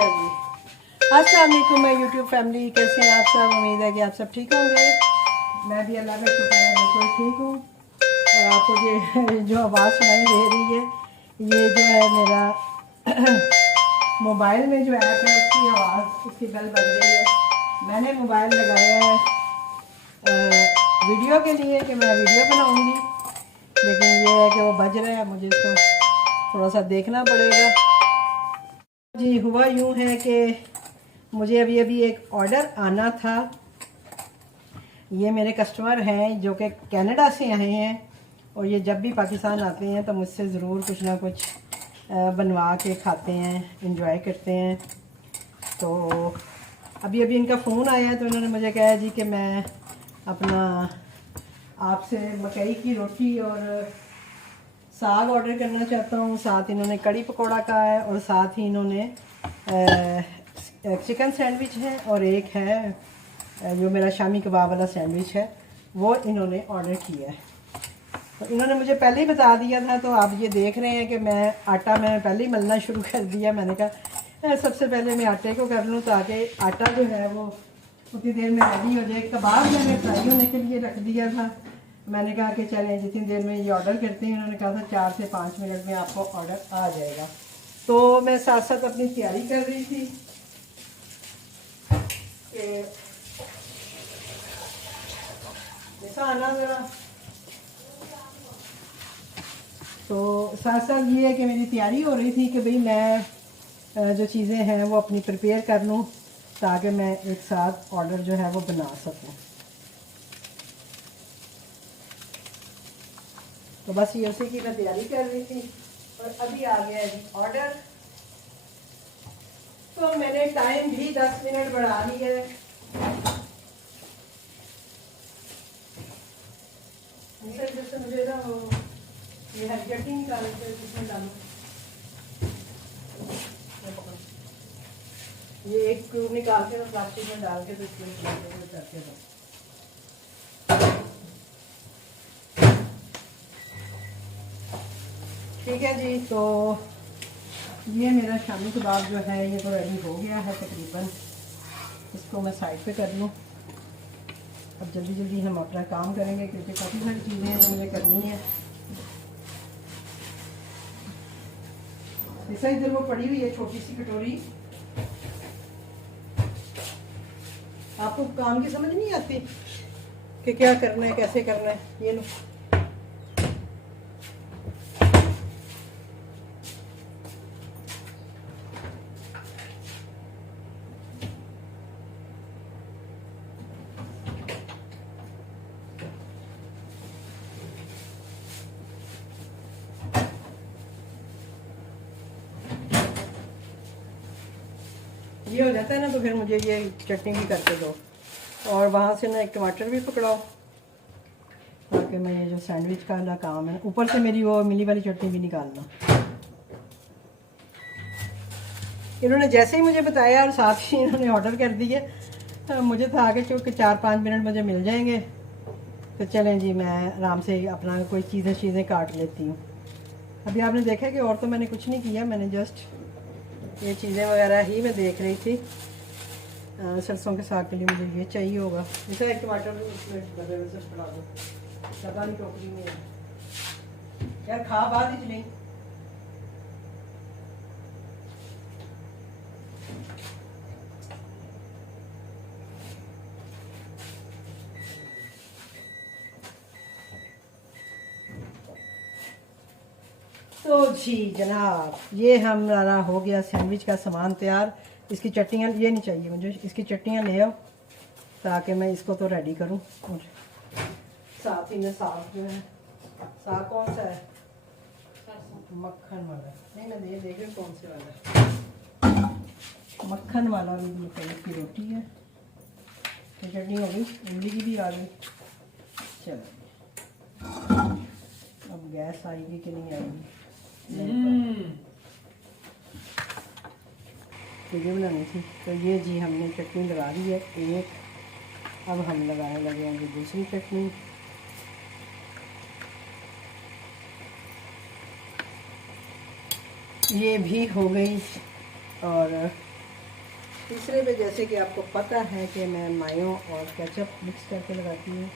अच्छा जी, अस्सलाम वालेकुम मैं यूट्यूब फैमिली, कैसे हैं आप सब। उम्मीद है कि आप सब ठीक होंगे। मैं भी अल्लाह का शुक्र है बिल्कुल ठीक हूँ। और आपको ये जो आवाज़ सुनाई दे रही है, ये जो है मेरा मोबाइल में जो ऐप है उसकी आवाज़, उसकी बेल बज रही है। मैंने मोबाइल लगाया है वीडियो के लिए कि मैं वीडियो बनाऊँगी, लेकिन ये है कि वो बज रहा है, मुझे इसको थोड़ा सा देखना पड़ेगा। जी, हुआ यूँ है कि मुझे अभी अभी एक ऑर्डर आना था। ये मेरे कस्टमर हैं जो कि कनाडा से आए हैं, और ये जब भी पाकिस्तान आते हैं तो मुझसे ज़रूर कुछ ना कुछ बनवा के खाते हैं, इंजॉय करते हैं। तो अभी अभी इनका फ़ोन आया है, तो इन्होंने मुझे कहा जी कि मैं अपना आपसे मकई की रोटी और साग ऑर्डर करना चाहता हूँ। साथ इन्होंने कड़ी पकौड़ा कहा है, और साथ ही इन्होंने चिकन सैंडविच है, और एक है जो मेरा शामी कबाब वाला सैंडविच है, वो इन्होंने ऑर्डर किया है। तो इन्होंने मुझे पहले ही बता दिया था। तो आप ये देख रहे हैं कि मैं आटा मैंने पहले ही मलना शुरू कर दिया। मैंने कहा सबसे पहले मैं आटे को कर लूँ, ताकि आटा जो है वो उतनी देर में रेडी हो जाए। कबाब मैंने फ्राई होने के लिए रख दिया था। मैंने कहा कि चलें जितनी देर में ये ऑर्डर करते हैं, उन्होंने कहा था 4 से 5 मिनट में आपको ऑर्डर आ जाएगा। तो मैं साथ साथ अपनी तैयारी कर रही थी कि ऐसा आना ज़रा। तो साथ साथ ये है कि मेरी तैयारी हो रही थी कि भाई मैं जो चीज़ें हैं वो अपनी प्रिपेयर कर लूँ, ताकि मैं एक साथ ऑर्डर जो है वो बना सकूँ। तो बस ये उसी की मैं तैयारी कर रही थी, और अभी आ गया है ऑर्डर। तो मैंने टाइम भी 10 मिनट बढ़ा लिया है। जैसे मुझे ना वो ये है चटनी निकाल के इसमें डालो। ये एक क्यूब निकाल के प्लास्टिक में डाल के तो इसमें करके दो। ठीक है जी। तो ये मेरा शामी कबाब जो है ये तो रेडी हो गया है तकरीबन। इसको मैं साइड पे कर लूँ। अब जल्दी जल्दी हम अपना काम करेंगे, क्योंकि काफ़ी सारी चीज़ें हैं जो मुझे करनी है। ऐसा इधर वो पड़ी हुई है छोटी सी कटोरी। आपको काम की समझ नहीं आती कि क्या करना है, कैसे करना है। ये लो, ये हो जाता है ना, तो फिर मुझे ये चटनी भी करके दो। और वहाँ से ना एक टमाटर भी पकड़ाओ, ताकि मैं ये जो सैंडविच का ना काम है, ऊपर से मेरी वो मिली वाली चटनी भी निकालना। इन्होंने जैसे ही मुझे बताया और साथ ही इन्होंने ऑर्डर कर दिए, मुझे था आगे चूँकि 4-5 मिनट मुझे मिल जाएंगे, तो चलें जी मैं आराम से अपना कोई चीज़ें काट लेती हूँ। अभी आपने देखा कि और तो मैंने कुछ नहीं किया, मैंने जस्ट ये चीज़ें वगैरह ही मैं देख रही थी। सरसों के साग के लिए मुझे ये चाहिए होगा। जैसा एक टमाटर डब्बे में से पड़ा दो, डब्बा नहीं टोकरी में यार, खा बाद ही नहीं। तो जी जनाब, ये हमारा हो गया सैंडविच का सामान तैयार। इसकी चटनियाँ ये नहीं चाहिए मुझे, इसकी चटनियाँ ले आओ, ताकि मैं इसको तो रेडी करूँ। और साथ ही में साग जो है, साग कौन सा है? मक्खन वाला नहीं, मैं देख रही हूँ कौन से वाला। मक्खन वाला भी मकई की रोटी है। तो चटनी हो गई, इमली की भी आ गई। चलो अब गैस आएगी कि नहीं आएगी, तो ये बनानी थी। तो ये जी हमने चटनी लगा दी है एक। अब हम लगाने लगे हैं दूसरी चटनी। ये भी हो गई। और तीसरे पे जैसे कि आपको पता है कि मैं मायो और केचप मिक्स करके लगाती हूँ।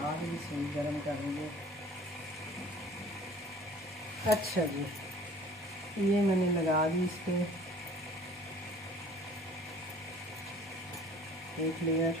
आग भी सही गर्म कर लीजिए। अच्छा जी, ये मैंने लगा दी इस पर एक लेयर।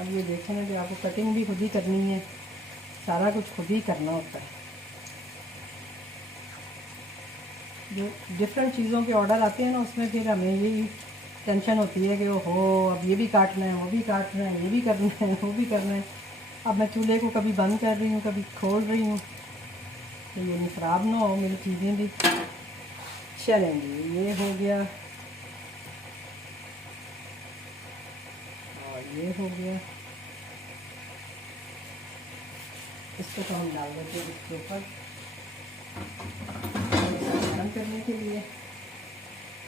अब ये देखें ना कि आपको कटिंग भी खुद ही करनी है, सारा कुछ खुद ही करना होता है। जो डिफरेंट चीज़ों के ऑर्डर आते हैं ना, उसमें फिर हमें यही टेंशन होती है कि हो अब ये भी काटना है, वो भी काटना है, ये भी करना है, वो भी करना है। अब मैं चूल्हे को कभी बंद कर रही हूँ, कभी खोल रही हूँ, तो ये नहीं ख़राब ना हो मेरी चीज़ें भी। चलेंगी, ये हो गया और ये हो गया। इसको तो हम डाल देते हैं इसके ऊपर गरम करने के लिए,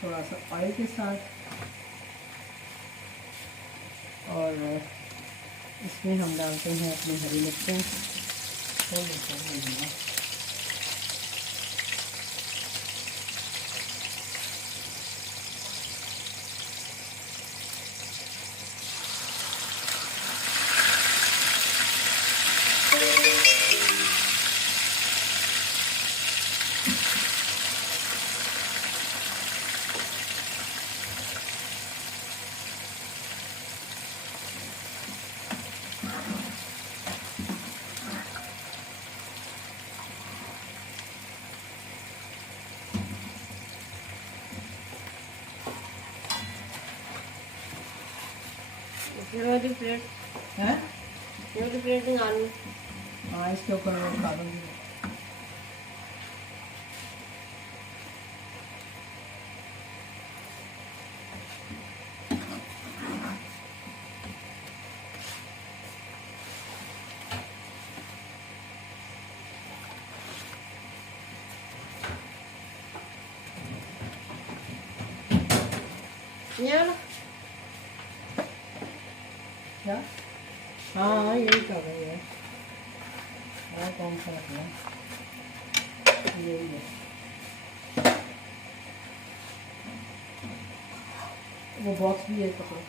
थोड़ा सा ऑयल के साथ। और इसमें हम डालते हैं अपनी हरी मिर्चें थोड़ी सी। प्लेट हैं? प्लेट निकालनी। हाँ, इसके ऊपर वो खा दूँगी। ये वाला क्या? हाँ, यही कर रही है। और कौन सा रखना? यही है। वो बॉक्स भी है, पकड़ो।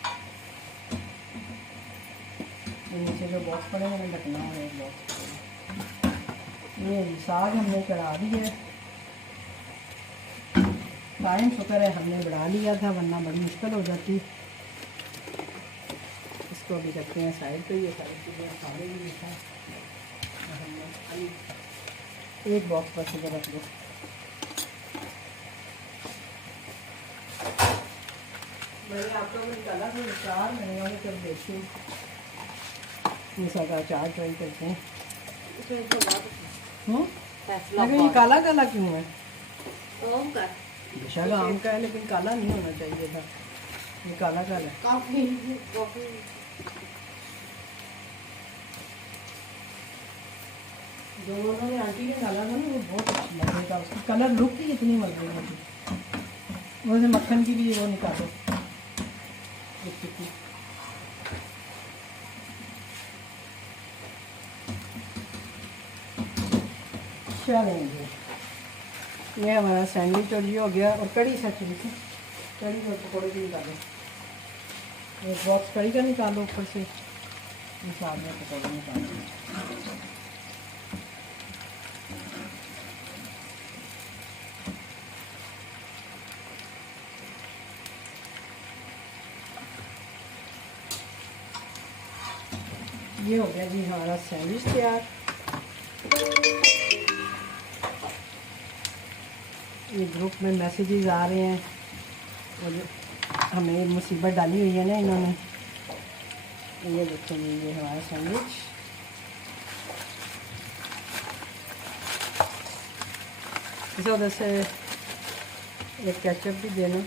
नीचे जो बॉक्स पड़े हैं ढकना है एक बॉक्स। ये साग हमने चढ़ा दी है। टाइम शुक्र है हमने बढ़ा लिया था, वरना बड़ी मुश्किल हो जाती। इसको अभी रखते हैं साइड पे। ये सारी चीज़ें खाने भी था। एक बॉक्स बस इधर रख दो। मैंने आप लोगों को निकाला था अचार, मैंने वाले कर देखी का अचार ट्राई करते हैं। लेकिन ये काला काला क्यों है? बेशक आम का है, लेकिन काला नहीं होना चाहिए था। ये काला काला है। कॉफी जो उन्होंने आंटी ने डाला था ना, वो बहुत अच्छा लग रहा था। उसकी कलर लुक ही इतनी मर गई थी। वैसे मक्खन की भी वो निकालो एक टिक्की। चलेंगे, ये हमारा सैंडविच और ये हो गया। और कड़ी सच्ची थी, कड़ी और पकौड़े भी निकालो। एक बॉक्स कड़ी का निकालो ऊपर से, इस साथ में पकौड़े निकालो। ये हो गया जी हमारा सैंडविच तैयार। ये ग्रुप में मैसेजेस आ रहे हैं और हमें मुसीबत डाली हुई है ना इन्होंने। ये देखो ये हमारा सैंडविच। इसे उधर से एक केचप भी देना।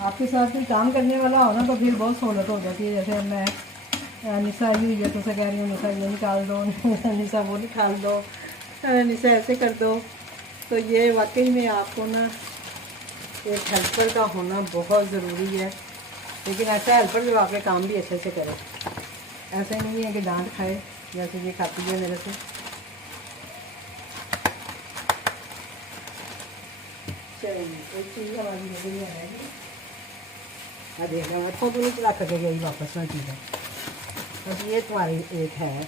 आपके साथ कोई काम करने वाला हो ना तो फिर बहुत सहूलत हो जाती है। जैसे मैं निशा आई हुई है तो उसे कह रही हूँ निशा ये निकाल दो निशा वो निकाल दो, निशा ऐसे कर दो। तो ये वाकई में आपको ना एक हेल्पर का होना बहुत ज़रूरी है। लेकिन ऐसा हेल्पर जो आपके काम भी अच्छे से करे, ऐसे नहीं है कि डांट खाए जैसे ये खाती है मेरे से। चलिए एक चीज़ हमारी हो गई है। देखना मैं तो नहीं चला करके गई वापस ना चीज़ें। बस ये तुम्हारी एक है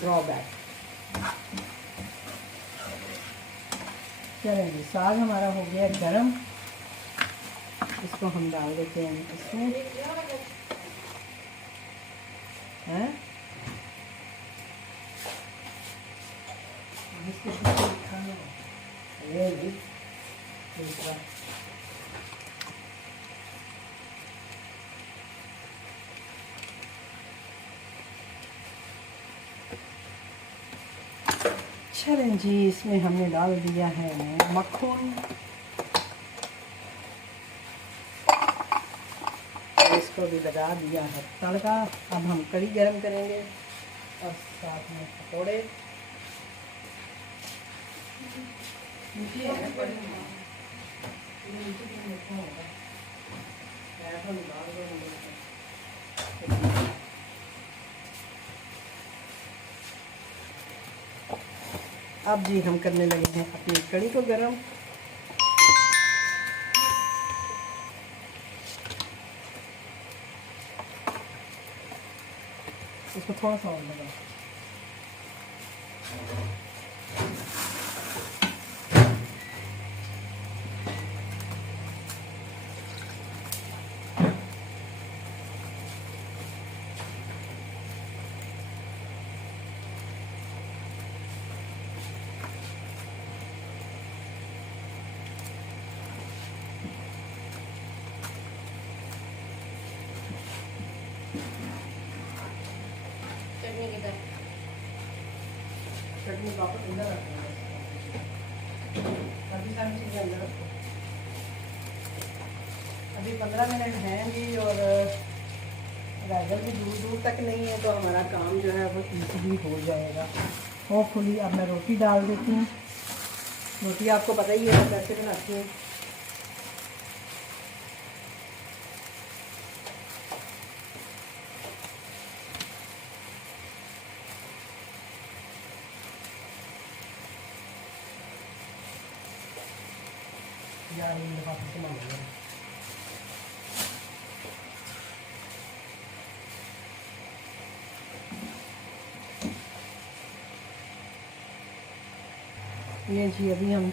ड्रॉबैक। चलेंगे साग हमारा हो गया गरम, इसको हम डाल देते हैं इसमें। हैं ये नहीं दूसरा। चलें जी, इसमें हमने डाल दिया है मक्खन। इसको भी लगा दिया है तड़का। अब हम कढ़ी गरम करेंगे और साथ में पकौड़े। अब जी हम करने लगे हैं अपनी कढ़ी को गरम। इसको थोड़ा सा और लगा। चटनी किधर? चटनी वापस अंदर रखना है। अभी सारी चीज़ें अंदर रखो। अभी 15 मिनट हैं जी और गाजर भी दूर दूर तक नहीं है, तो हमारा काम जो है वो ईज़िली हो जाएगा होपफुली। अब मैं रोटी डाल देती हूँ। रोटी आपको पता ही है मैं कैसे बनाती हूँ। या इन दफ़ा से मान लिया। ये जी अभी हम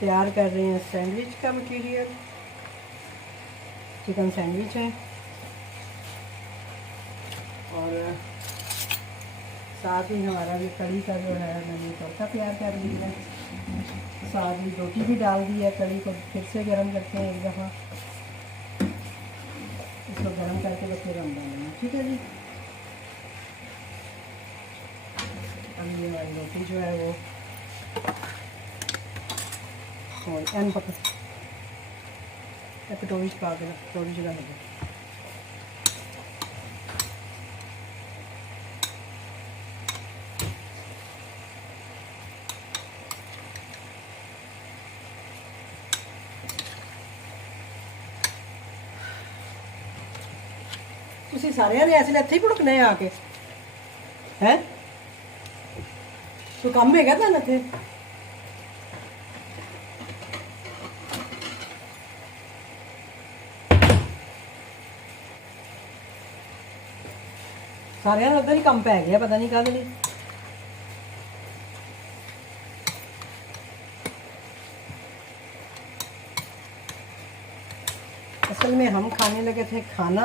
तैयार कर रहे हैं सैंडविच का मटेरियल। चिकन सैंडविच है और साथ ही हमारा भी कढ़ी का जो है मैंने तड़का तैयार कर लिया है। साथ ही रोटी भी डाल दी है। कढ़ी को फिर से गर्म करते हैं एक दफ़ा। इसको गर्म करके तो फिर हम डालेंगे। ठीक है जी। अब ये हमारी रोटी जो है वो एन पक कटोरी पा के कटोरी जगह लगे। ਤੁਸੀਂ ਸਾਰਿਆਂ ਨੇ ਐਸੇ ਇੱਥੇ ਹੀ ਭੁੜਕਣੇ ਆ ਕੇ ਹੈ ਕੋਈ ਕੰਮ ਹੈਗਾ ਤਾਂ ਇੱਥੇ ਸਾਰਿਆਂ ਨੂੰ ਉਧਰ ਹੀ ਕੰਮ ਪੈ ਗਿਆ ਪਤਾ ਨਹੀਂ ਕੱਲ ਲਈ असल में हम खाने लगे थे खाना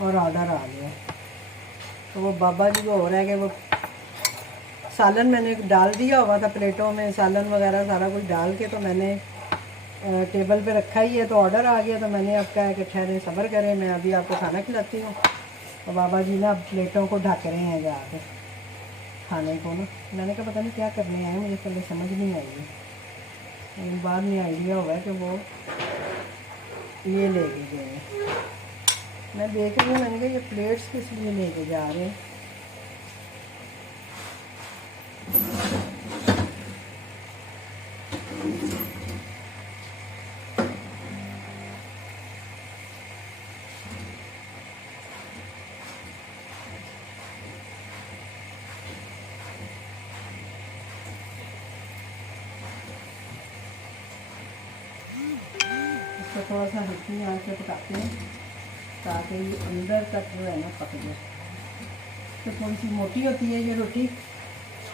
और ऑर्डर आ गया। तो वो बाबा जी को हो रहा है कि वो सालन मैंने डाल दिया हुआ था प्लेटों में, सालन वगैरह सारा कुछ डाल के, तो मैंने टेबल पे रखा ही है, तो ऑर्डर आ गया। तो मैंने अब कहा कि ठहरें सब्र करें, मैं अभी आपको खाना खिलाती हूँ। तो बाबा जी ना अब प्लेटों को ढक रहे हैं जाके खाने को ना। मैंने कहा पता नहीं क्या करने आए, मुझे पहले समझ नहीं आई है, लेकिन बाद में आइडिया हुआ है कि वो ये लेके गए हैं। मैं देख रही हूँ, मैंने कहा ये प्लेट्स किस लिए लेके जा रहे हैं। इसको थोड़ा सा हल्की आंच पे पकाते हैं ताकि ये अंदर तक जो है ना पक जाए। तो थोड़ी सी मोटी होती है ये रोटी,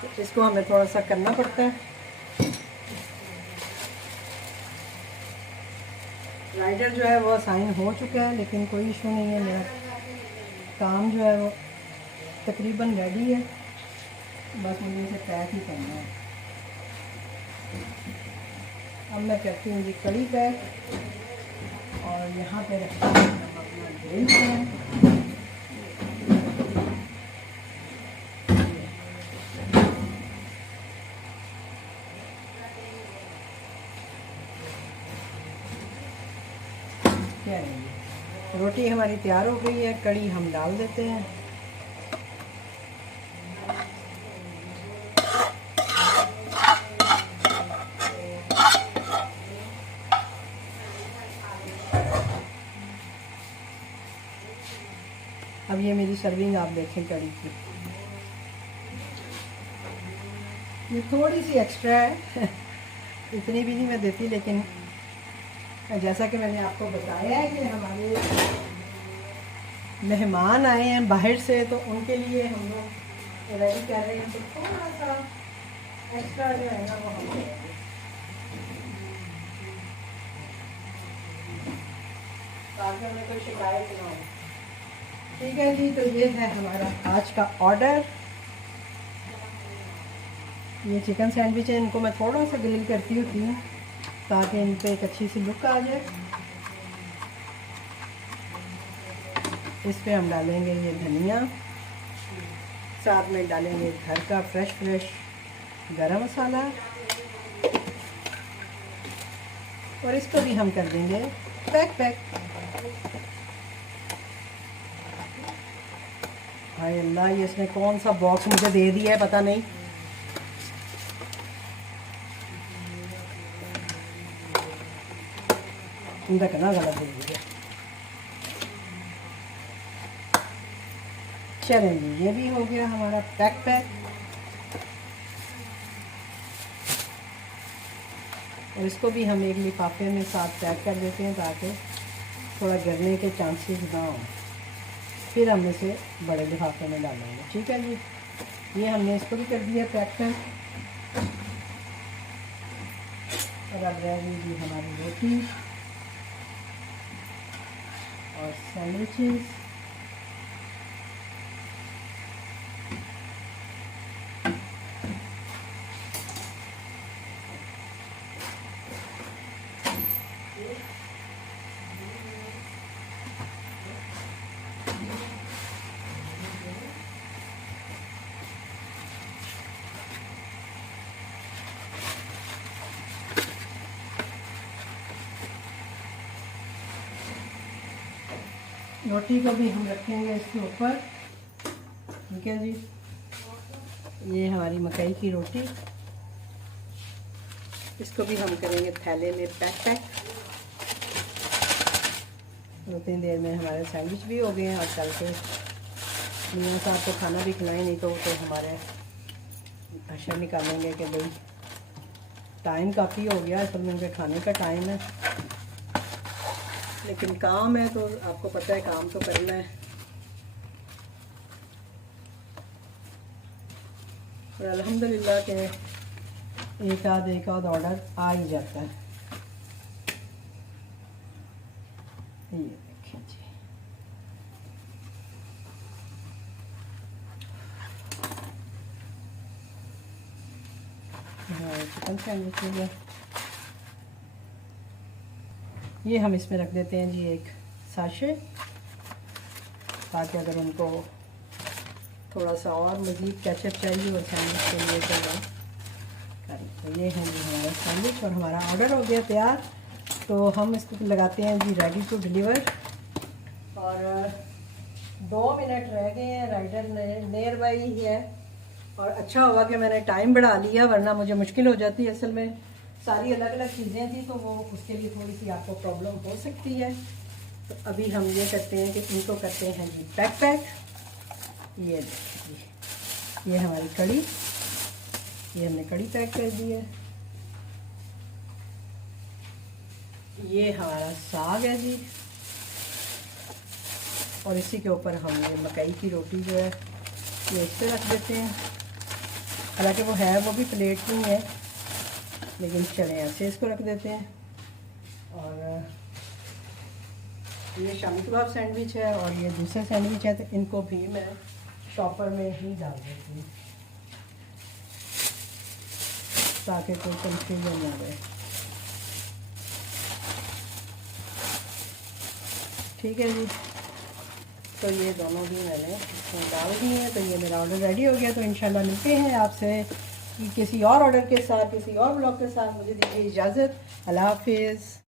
तो इसको हमें थोड़ा सा करना पड़ता है। राइडर जो है वो साइन हो चुका है, लेकिन कोई इशू नहीं है, मेरा काम जो है वो तकरीबन रेडी है, बस मुझे इसे पैक ही करना है। अब मैं करती हूँ जी कड़ी पैक, और यहाँ पे रखता हूँ अपना ग्रिल पैन। क्या है ये, रोटी हमारी तैयार हो गई है, कड़ी हम डाल देते हैं। अब ये मेरी सर्विंग आप देखें कड़ी की, ये थोड़ी सी एक्स्ट्रा है इतनी भी नहीं मैं देती, लेकिन जैसा कि मैंने आपको बताया है कि हमारे मेहमान आए हैं बाहर से, तो उनके लिए हम लोग रेडी कर रहे हैं, तो थोड़ा सा एक्स्ट्रा जो है ना वो हम करेंगे। ताकि हमें कोई शिकायत ना हो। ठीक है जी, तो ये है हमारा आज का ऑर्डर। ये चिकन सैंडविच है, इनको मैं थोड़ा सा ग्रिल करती होती हूँ ताकि इन पे एक अच्छी सी लुक आ जाए। इस पे हम डालेंगे ये धनिया, साथ में डालेंगे घर का फ्रेश गरम मसाला, और इसको भी हम कर देंगे पैक। हाय अल्लाह, ये इसने कौन सा बॉक्स मुझे दे दिया है पता नहीं। रखना गलत दे दिया। चलें जी, ये भी हो गया हमारा पैक। और इसको भी हम एक लिफाफे में साथ पैक कर देते हैं ताकि थोड़ा गिरने के चांसेस ना हो। फिर हम इसे बड़े लिफाफे में डालेंगे। ठीक है जी, ये हमने इसको भी कर दिया पैक। और अब रह गई जी हमारी रोटी और सैंडविचेस। रोटी को भी हम रखेंगे इसके ऊपर। ठीक है जी, ये हमारी मकई की रोटी, इसको भी हम करेंगे थैले में पैक। 2-3 देर में हमारे सैंडविच भी हो गए हैं, और चल के मियाँ साहब को खाना भी खिलाएं, नहीं तो हमारे अशर निकालेंगे कि भाई टाइम काफ़ी हो गया, असल में उनके खाने का टाइम है। लेकिन काम है तो आपको पता है, काम तो करना है। और अल्हम्दुलिल्लाह के एक आध ऑर्डर आ ही जाता है। ये देखिए जी, चिकन सैंडविच हो गया। ये हम इसमें रख देते हैं जी एक साशे, ताकि अगर उनको थोड़ा सा और मज़ीद केचप चाहिए और सैंडविच के लिए तो वो करें। तो ये है जी हमारा सैंडविच और हमारा ऑर्डर हो गया तैयार। तो हम इसको लगाते हैं जी रेडी टू डिलीवर। और 2 मिनट रह गए हैं, राइडर नियर बाई ही है। और अच्छा हुआ कि मैंने टाइम बढ़ा लिया, वरना मुझे मुश्किल हो जाती है। असल में सारी अलग अलग चीज़ें थी, तो वो उसके लिए थोड़ी सी आपको प्रॉब्लम हो सकती है। तो अभी हम ये करते हैं कि इनको करते हैं जी पैक। ये देखिए जी, ये हमारी कड़ी, ये हमने कड़ी पैक कर दी है। ये हमारा साग है जी, और इसी के ऊपर हम ये मकई की रोटी जो है ये इस पर रख देते हैं। हालांकि वो है, वो भी प्लेट नहीं है, लेकिन चले ऐसे इसको रख देते हैं। और ये शामी कबाब सैंडविच है और ये दूसरा सैंडविच है, तो इनको भी मैं शॉपर में ही डाल देती हूँ ताकि कोई कंफ्यूजन ना रहे। ठीक है जी, तो ये दोनों भी मैंने इसमें डाल दिए हैं। तो ये मेरा ऑर्डर रेडी हो गया। तो इंशाल्लाह मिलते हैं आपसे किसी और ऑर्डर के साथ, किसी और ब्लॉग के साथ। मुझे दीजिए इजाज़त। अल्लाह हाफिज़।